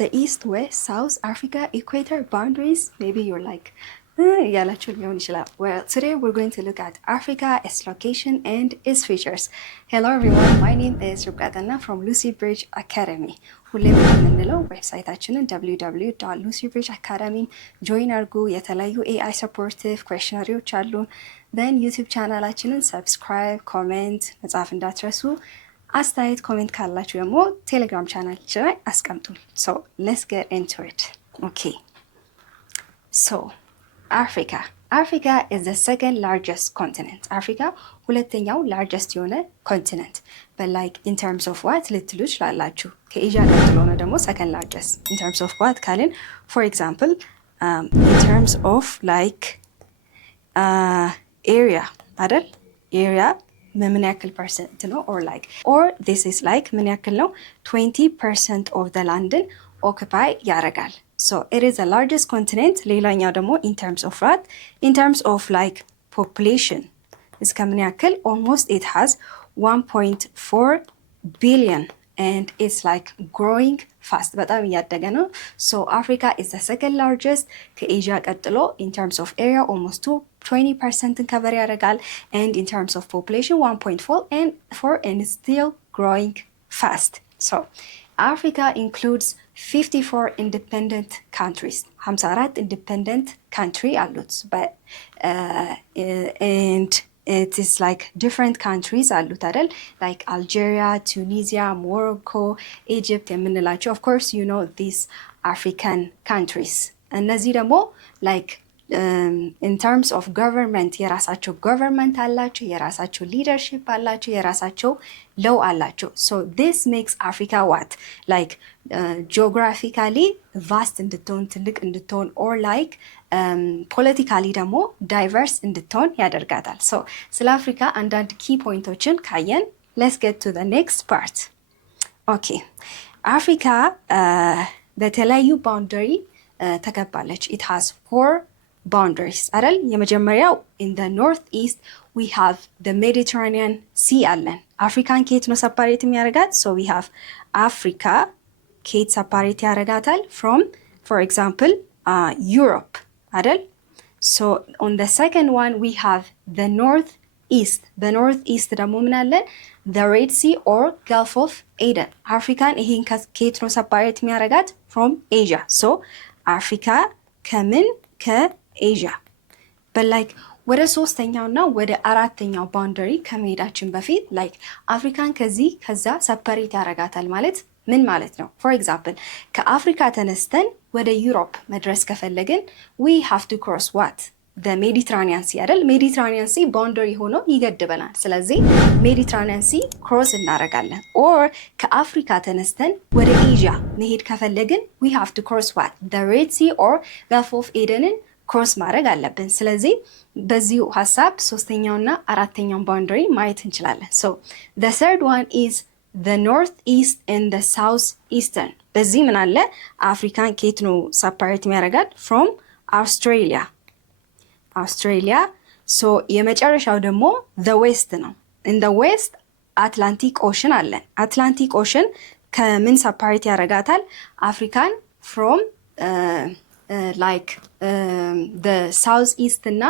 the East, West, South Africa, Equator, boundaries. Maybe you're like, well, today we're going to look at Africa, its location and its features. Hello everyone, my name is Rubgatana from Lucy Bridge Academy. ሁሌም እንደምንለው ዌብሳይታችንን www.lucybridgeacademy ጆይን አድርጉ። የተለያዩ AI supportive questionnaires አሉን። then ዩቲዩብ ቻናላችንን ሰብስክራይብ፣ ኮሜንት መጻፍ እንዳትረሱ። አስተያየት ኮሜንት ካላችሁ ደግሞ ቴሌግራም ቻናላችን ላይ አስቀምጡ። so let's get into it. Okay, so Africa is the second largest continent. Africa ሁለተኛው largest የሆነ continent. But like in terms of what ልትሉ ትችላላችሁ። ከኤዥያ ቀጥሎ ነው ደግሞ second largest. In terms of what ካልን for example in terms of like area አይደል? area ምን ያክል percent ነው or this is like ምን ያክል ነው 20% of the landን occupy ያደርጋል. So it is the largest continent. ሌላኛው ደግሞ in terms of what? In terms of like population እስከ ምን ያክል almost it has 1.4 billion and it's like growing fast. በጣም እያደገ ነው. So Africa is the second largest ከኤዥያ ቀጥሎ in terms of area almost 20% cover ያደርጋል and in terms of population 1.4 and it's still growing fast. So Africa includes 54 independent countries. 54 independent country አሉት but and it is like different countries አሉት አይደል? like Algeria, Tunisia, Morocco, Egypt የምንላቸው of course you know these African countries. እነዚህ ደግሞ like in terms of government የራሳቸው government አላቸው፣ የራሳቸው leadership አላቸው፣ የራሳቸው law አላቸው. so this makes Africa what? like geographically vast እንድትሆን ትልቅ እንድትሆን or like politically ደግሞ diverse እንድትሆን ያደርጋታል. so ስለ አፍሪካ አንዳንድ key pointዎችን ካየን let's get to the next part. okay, አፍሪካ በተለያዩ boundary ተከባለች. it has 4 boundaries አይደል? የመጀመሪያው in the northeast we have the Mediterranean Sea አለን። አፍሪካን ከየት ነው ሰፓሬት የሚያደርጋት? so we have Africa ከየት ሰፓሬት ያደርጋታል? from for example Europe አይደል? so on the second one we have the northeast. በnortheast ደግሞ ምን አለን? the Red Sea or Gulf of Aden. አፍሪካን ይሄን ከየት ነው ሰፓሬት የሚያደርጋት? from Asia. so አፍሪካ ከምን ከኤዥያ but like ወደ ሶስተኛውና ወደ አራተኛው ባውንደሪ ከመሄዳችን በፊት like አፍሪካን ከዚህ ከዛ ሰፐሬት ያደርጋታል ማለት ምን ማለት ነው? for example ከአፍሪካ ተነስተን ወደ ዩሮፕ መድረስ ከፈለግን we have to cross what? the Mediterranean Sea አይደል? Mediterranean Sea boundary ሆኖ ይገድበናል። ስለዚህ Mediterranean Sea cross እናደርጋለን። or ከአፍሪካ ተነስተን ወደ ኤዥያ መሄድ ከፈለግን we have to cross what? the Red Sea or Gulf of Adenን cross ማድረግ አለብን። ስለዚህ በዚሁ ሐሳብ ሶስተኛውና አራተኛው boundary ማየት እንችላለን። so the third one is the northeast and the southeastern. በዚህ ምን አለ? አፍሪካን ከየት ነው separate የሚያደርጋት? from Australia. so የመጨረሻው ደግሞ the west ነው. in the west Atlantic Ocean አለን። Atlantic Ocean ከምን separate ያደርጋታል? አፍሪካን from like the southeast እና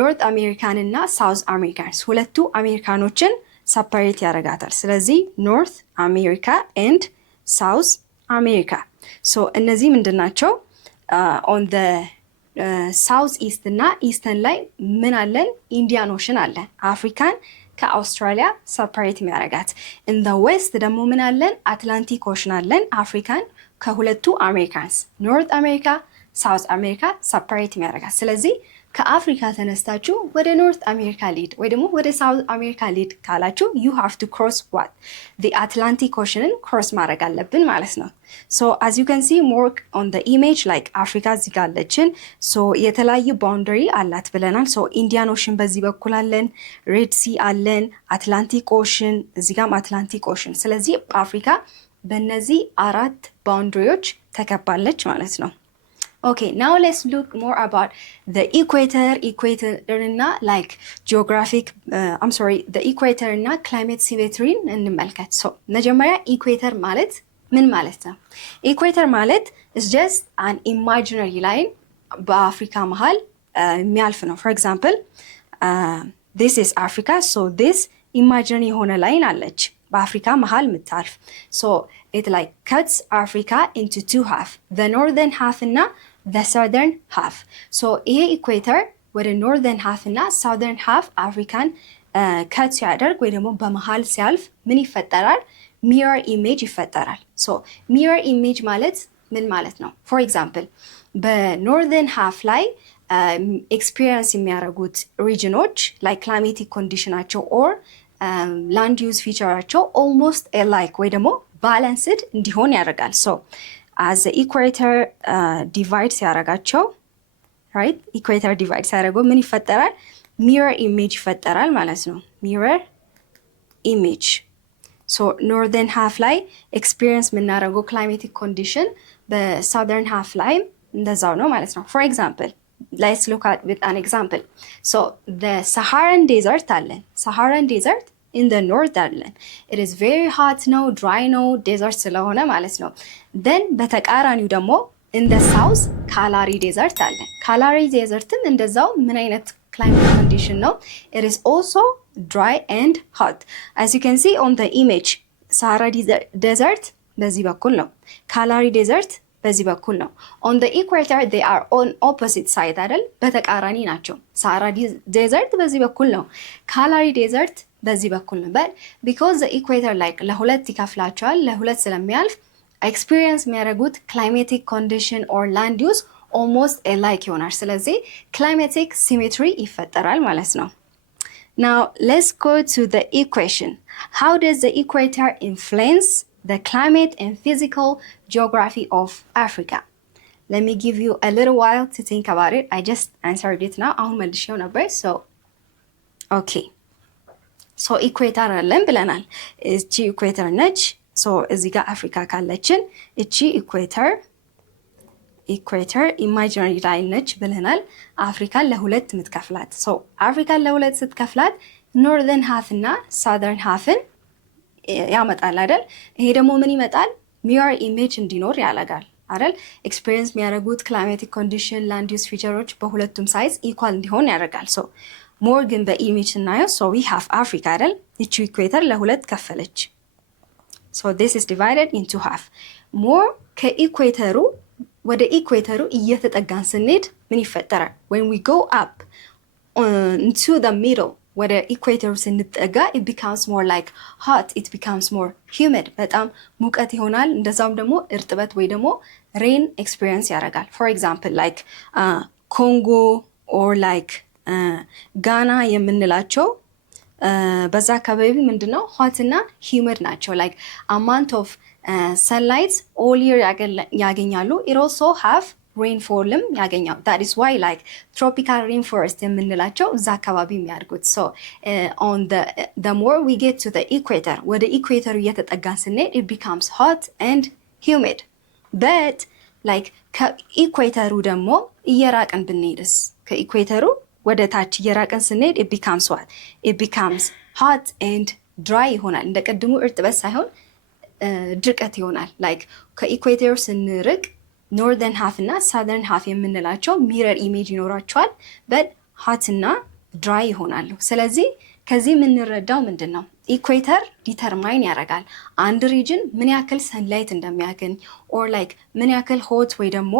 North American እና South Americans ሁለቱ አሜሪካኖችን separate ያደርጋታል። ስለዚህ North America and South America. so እነዚህ ምንድናቸው? on the ሳውዝ ኢስት እና ኢስተርን ላይ ምን አለን? ኢንዲያን ኦሽን አለን። አፍሪካን ከአውስትራሊያ ሰፓሬት የሚያደርጋት። in the west ደግሞ ምን አለን? አትላንቲክ ኦሽን አለን። አፍሪካን ከሁለቱ አሜሪካንስ ኖርት አሜሪካ፣ ሳውዝ አሜሪካ ሰፓሬት የሚያደርጋት። ስለዚህ ከአፍሪካ ተነስታችሁ ወደ ኖርት አሜሪካ ሊድ ወይ ደግሞ ወደ ሳውዝ አሜሪካ ሊድ ካላችሁ you have to cross what? the Atlantic Ocean cross ማድረግ አለብን ማለት ነው። so as you can see more on the image like አፍሪካ እዚህ ጋር አለችን። so የተለያዩ boundary አላት ብለናል። so Indian Ocean በዚህ በኩል አለን፣ Red Sea አለን፣ Atlantic Ocean እዚህ ጋርም Atlantic Ocean። ስለዚህ አፍሪካ በእነዚህ 4 boundaryዎች ተከባለች ማለት ነው። Okay, now let's look more about the equator እና like geographic the equator እና climate symmetry እንመልከት። so መጀመሪያ equator ማለት ምን ማለት ነው? ኢኩዌተር ማለት is just an imaginary line በአፍሪካ መሃል የሚያልፍ ነው። for example this is Africa, so this imaginary የሆነ ላይን አለች በአፍሪካ መሃል የምታልፍ so it like cuts Africa into two half, the northern half እና the southern half. so ይሄ ኢኩዌተር ወደ northern half እና southern half አፍሪካን ከት ሲያደርግ ወይ ደግሞ በመሃል ሲያልፍ ምን ይፈጠራል? ሚረር ኢሜጅ ይፈጠራል። ሶ ሚረር ኢሜጅ ማለት ምን ማለት ነው? ፎር ኤግዛምፕል በኖርዘርን ሃፍ ላይ ኤክስፒሪየንስ የሚያደርጉት ሪጅኖች ላይ ክላይሜቲክ ኮንዲሽናቸው ኦር ላንድ ዩዝ ፊቸራቸው ኦልሞስት ላይክ ወይ ደግሞ ባላንስድ እንዲሆን ያደርጋል። ሶ አዝ ኢኩዌተር ዲቫይድ ሲያደርጋቸው ራይት ኢኩዌተር ዲቫይድ ሲያደርገው ምን ይፈጠራል? ሚረር ኢሜጅ ይፈጠራል ማለት ነው። ሚረር ኢሜጅ ሶ ኖርዘርን ሃፍ ላይ ኤክስፒሪየንስ የምናደርገው ክላይሜቲክ ኮንዲሽን በሳውዘርን ሃፍ ላይ እንደዛው ነው ማለት ነው። ፎር ኤግዛምፕል ሌትስ ሉክ አት ዊዝ አን ኤግዛምፕል ሶ ሰሃራን ዴዘርት አለን። ሰሃራን ዴዘርት ኢን ዘ ኖርዝ አለን። ኢት ኢዝ ቬሪ ሃት ነው፣ ድራይ ነው፣ ዴዘርት ስለሆነ ማለት ነው። ደን በተቃራኒው ደግሞ ኢን ዘ ሳውዝ ካላሪ ዴዘርት አለን። ካላሪ ዴዘርትም እንደዛው ምን አይነት climate condition ነው? It is also dry and hot. As you can see on the image, Sahara desert በዚህ በኩል ነው። Kalahari desert በዚህ በኩል ነው። On the equator they are on opposite side አይደል? በተቃራኒ ናቸው። Sahara desert በዚህ በኩል ነው። Kalahari desert በዚህ በኩል ነው። But because the equator like ለሁለት ይከፍላቸዋል፣ ለሁለት ስለሚያልፍ experience የሚያደርጉት climatic condition or land use almost alike ይሆናል። ስለዚህ climatic symmetry ይፈጠራል ማለት ነው። Now let's go to the equation. How does the equator influence the climate and physical geography of Africa? Let me give you a little while to think about it. I just answered it now. አሁን መልሼው ነበር። So okay. So equator አለን ብለናል። እቺ equator ነች። So እዚህ ጋር አፍሪካ ካለችን እቺ ኢኩዌተር ኢማጂነሪ ላይን ነች ብለናል። አፍሪካን ለሁለት ምትከፍላት ሶ አፍሪካን ለሁለት ስትከፍላት ኖርዘርን ሃፍ እና ሳውዘርን ሃፍን ያመጣል አይደል? ይሄ ደግሞ ምን ይመጣል? ሚረር ኢሜጅ እንዲኖር ያደርጋል አይደል? ኤክስፒሪየንስ የሚያደርጉት ክላይሜቲክ ኮንዲሽን፣ ላንድ ዩዝ ፊቸሮች በሁለቱም ሳይዝ ኢኳል እንዲሆን ያደርጋል። ሶ ሞር ግን በኢሜጅ ስናየው ሶ ዊ ሃቭ አፍሪካ አይደል? እቺ ኢኩዌተር ለሁለት ከፈለች። ሶ ዲስ ኢዝ ዲቫይደድ ኢንቱ ሃፍ። ሞር ከኢኩዌተሩ ወደ ኢኩዌተሩ እየተጠጋን ስንሄድ ምን ይፈጠራል? when we go up into the middle ወደ ኢኩዌተሩ ስንጠጋ it becomes more like hot, it becomes more humid በጣም ሙቀት ይሆናል። እንደዛውም ደግሞ እርጥበት ወይ ደግሞ rain experience ያደርጋል። for example like ኮንጎ or like ጋና የምንላቸው በዛ አካባቢ ምንድነው hot እና humid ናቸው። like amount of sunlight all year ያገኛሉ። it also have rainfallም ያገኛሉ። that is why like tropical rainforest የምንላቸው እዛ አካባቢ የሚያድጉት። so on the more we get to the equator ወደ ኢኩዌተሩ እየተጠጋን ስንሄድ it becomes hot and humid. but like ከኢኩዌተሩ ደግሞ እየራቀን ብንሄድስ? ከኢኩዌተሩ ወደ ታች እየራቀን ስንሄድ it becomes what? it becomes hot and dry ይሆናል። እንደ ቀድሙ እርጥበት ሳይሆን ድርቀት ይሆናል። ላይክ ከኢኩዌተር ስንርቅ ኖርዘርን ሃፍ እና ሳውዘርን ሃፍ የምንላቸው ሚረር ኢሜጅ ይኖራቸዋል በት ሃት እና ድራይ ይሆናሉ። ስለዚህ ከዚህ የምንረዳው ምንድን ነው? ኢኩዌተር ዲተርማይን ያደርጋል አንድ ሪጅን ምን ያክል ሰንላይት እንደሚያገኝ ኦር ላይክ ምን ያክል ሆት ወይ ደግሞ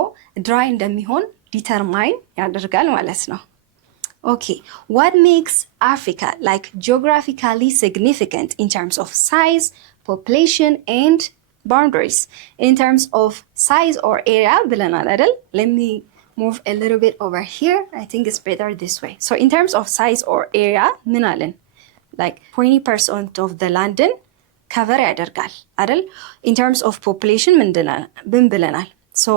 ድራይ እንደሚሆን ዲተርማይን ያደርጋል ማለት ነው። Okay, what makes Africa like geographically significant in terms of size, population and boundaries? In terms of size or area, let me move a little bit over here. I think it's better this way. So in terms of size or area, like 20% of the London cover ያደርጋል አይደል? In terms of population so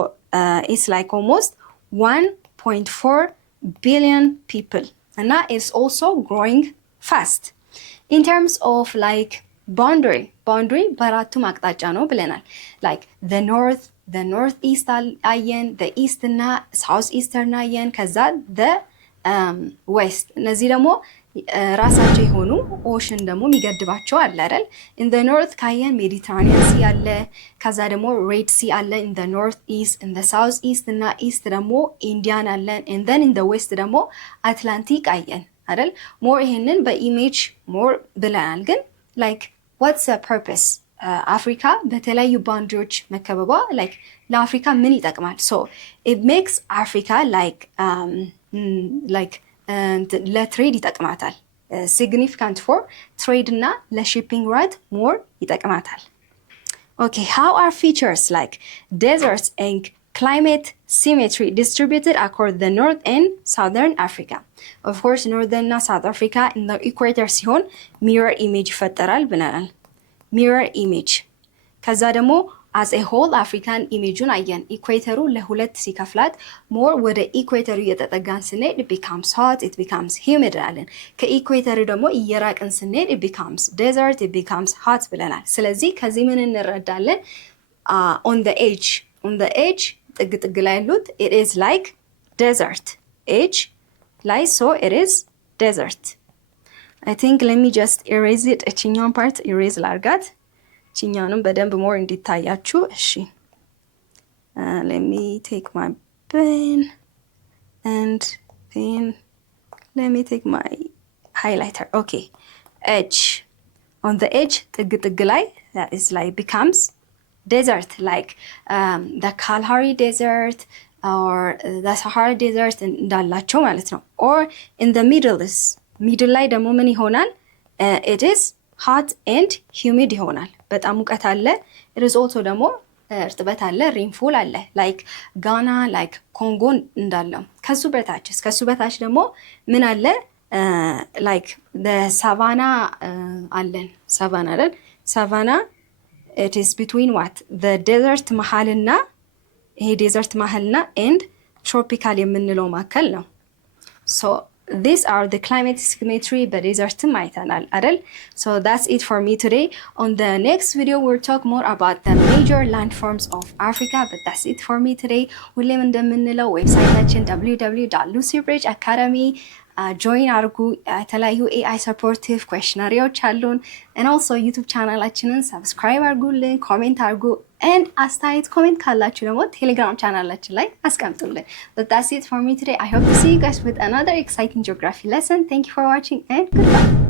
it's like almost 1.4 billion people and that is also growing fast. In terms of like boundary በአራቱ አቅጣጫ ነው ብለናል። like the north east አየን፣ the east እና south eastern አየን፣ ከዛ the ዌስት። እነዚህ ደግሞ ራሳቸው የሆኑ ኦሽን ደግሞ የሚገድባቸው አለ አይደል? ኢን ዘ ኖርት ካየን ሜዲትራኒያን ሲ አለ፣ ከዛ ደግሞ ሬድ ሲ አለ ኢን ዘ ኖርት ኢስት፣ ኢን ዘ ሳውዝ ኢስት እና ኢስት ደግሞ ኢንዲያን አለን። ኤንድ ዘን ኢን ዘ ዌስት ደግሞ አትላንቲክ አየን አይደል? ሞር ይሄንን በኢሜጅ ሞር ብለናል። ግን ላይክ ዋትስ ፐርፐስ አፍሪካ በተለያዩ ባውንድሪዎች መከበቧ ላይክ ለአፍሪካ ምን ይጠቅማል? ሶ ኢት ሜክስ አፍሪካ ላይክ ለትሬድ ይጠቅማታል። ሲግኒፊካንት ፎር ትሬድ እና ለሺፒንግ ራይት ሞር ይጠቅማታል። ኦኬ ሃው አር ፊቸርስ ላይክ ዴዘርትስ ኤንድ climate symmetry distributed across the north and southern Africa. Of course northern እና south Africa in the equator ሲሆን mirror image ይፈጠራል ብለናል። mirror image ከዛ ደግሞ as a whole አፍሪካን ኢሜጁን አየን። ኢኩዌተሩ ለሁለት ሲከፍላት ሞር ወደ ኢኩዌተሩ እየተጠጋን ስንሄድ it becomes hot, it becomes humid አለን። ከኢኩዌተሩ ደግሞ እየራቅን ስንሄድ it becomes desert, it becomes hot ብለናል። ስለዚህ ከዚህ ምን እንረዳለን? on the edge ጥግ ጥግ ላይ ያሉት it is like desert edge ላይ so it is desert. I think let me just erase it እችኛውን part erase ላርጋት እችኛውንም በደንብ ሞር እንዲታያችሁ። እሺ let me take my pen and then let me take my highlighter. Okay, edge on the edge ጥግ ጥግ ላይ that is like becomes desert like the Kalahari desert or the Sahara desert እንዳላቸው ማለት ነው። or in the middle ላይ ደግሞ ምን ይሆናል? it is hot and humid ይሆናል። በጣም ሙቀት አለ። it is also ደግሞ እርጥበት አለ፣ ሬንፎል አለ like ጋና like ኮንጎ እንዳለው። ከሱ በታች ደግሞ ምን አለ? like the savannah አለን። savannah አይደል? savannah it is between what the desert መሃልና ይሄ ዴዘርት መሃልና and tropical የምንለው ማከል ነው። so these are the climate symmetry በዴዘርትም አይተናል አይደል? so that's it for me today. On the next video we'll talk more about the major landforms of Africa, but that's it for me today. ሁሌም እንደምንለው ዌብሳይታችን www.lucybridge.academy ጆይን አድርጉ። የተለያዩ ኤአይ ሰፖርቲቭ ኩዌሽነሪዎች አሉን። and also ዩቱብ ቻናላችንን ሰብስክራይብ አድርጉልን፣ ኮሜንት አድርጉ and አስተያየት ኮሜንት ካላችሁ ደግሞ ቴሌግራም ቻናላችን ላይ አስቀምጡልን። but that's it for me today. I hope to see you guys with another exciting geography lesson. Thank you for watching and goodbye.